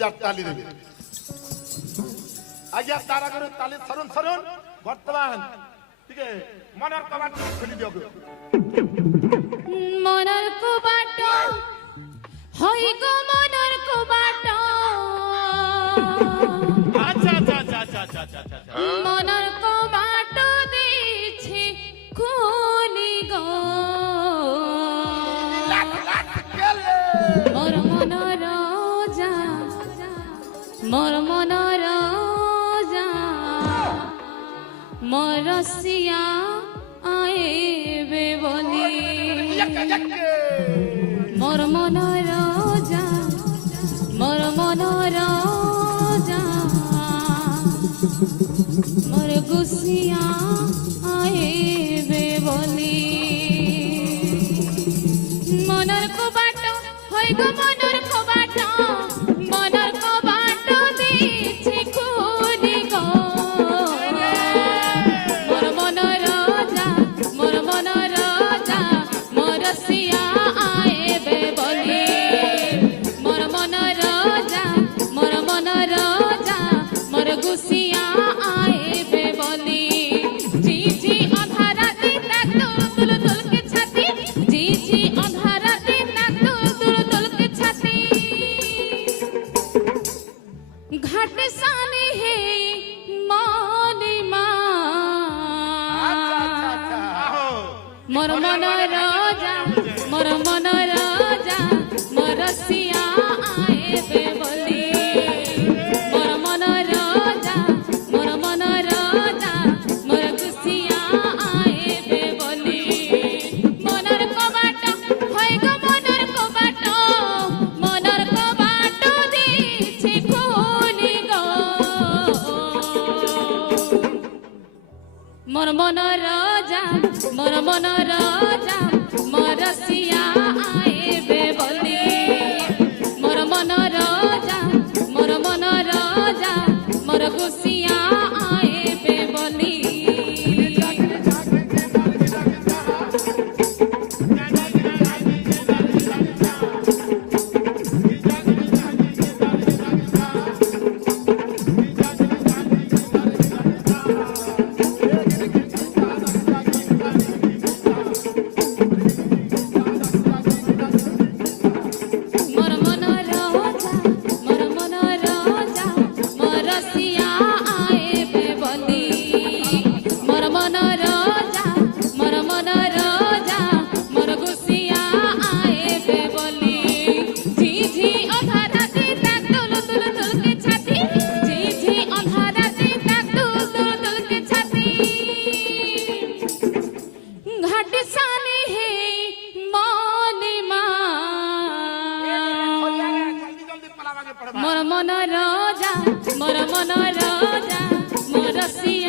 ताली देवे आज्ञा तारा करे ताली सरुन सरुन वर्तमान ठीक है मनर कबाट खुली दियो मनर कबाट होई गो मनर कबाट अच्छा मनर कबाट दिछि खुली गो मोर मनर राजा मोर मनर राजा मोर रसिया आएबे बोली मोर मनर राजा मोर मनर राजा मोर गुसिया आएबे बोली मनर को बाट होय गो मनर को बाट मनर को बाट दिछि खुली गो मोर मनर राजा मोर मनर राजा मोर रसिया आएबे बोली मोर मनर राजा मोर मनर राजा मोर गुसिया आएबे बोली जी जी अंधारा दिन तुल तुल के छाती जी जी अंधारा दिन तुल तुल के छाती घाट साने है माने मोर मनर राजा मोर मनर राजा मोर रसिया आएबे बोली मोर मनर राजा मोर मनर राजा मोर गुसिया आएबे बोली मनर कबाट होय गो मनर कबाट मनर कबाट दिछि खुली गो मोर मनर राजा मोर मनर राजा मोर रसिया आएबे बोली मोर मनर राजा मोर मनर राजा मोर गुसिया आएबे बोली मोर मनर राजा मोर मनर राजा मोर रसिया आएबे बोली मोर मनर राजा मोर मनर राजा मोर गुसिया आएबे बोली जी जी अंधारा दिन तुल तुल तुल के छाती जी जी अंधारा दिन तुल तुल तुल के छाती घाट साने है माने मोर मनर राजा मोर मनर राजा मोर रसिया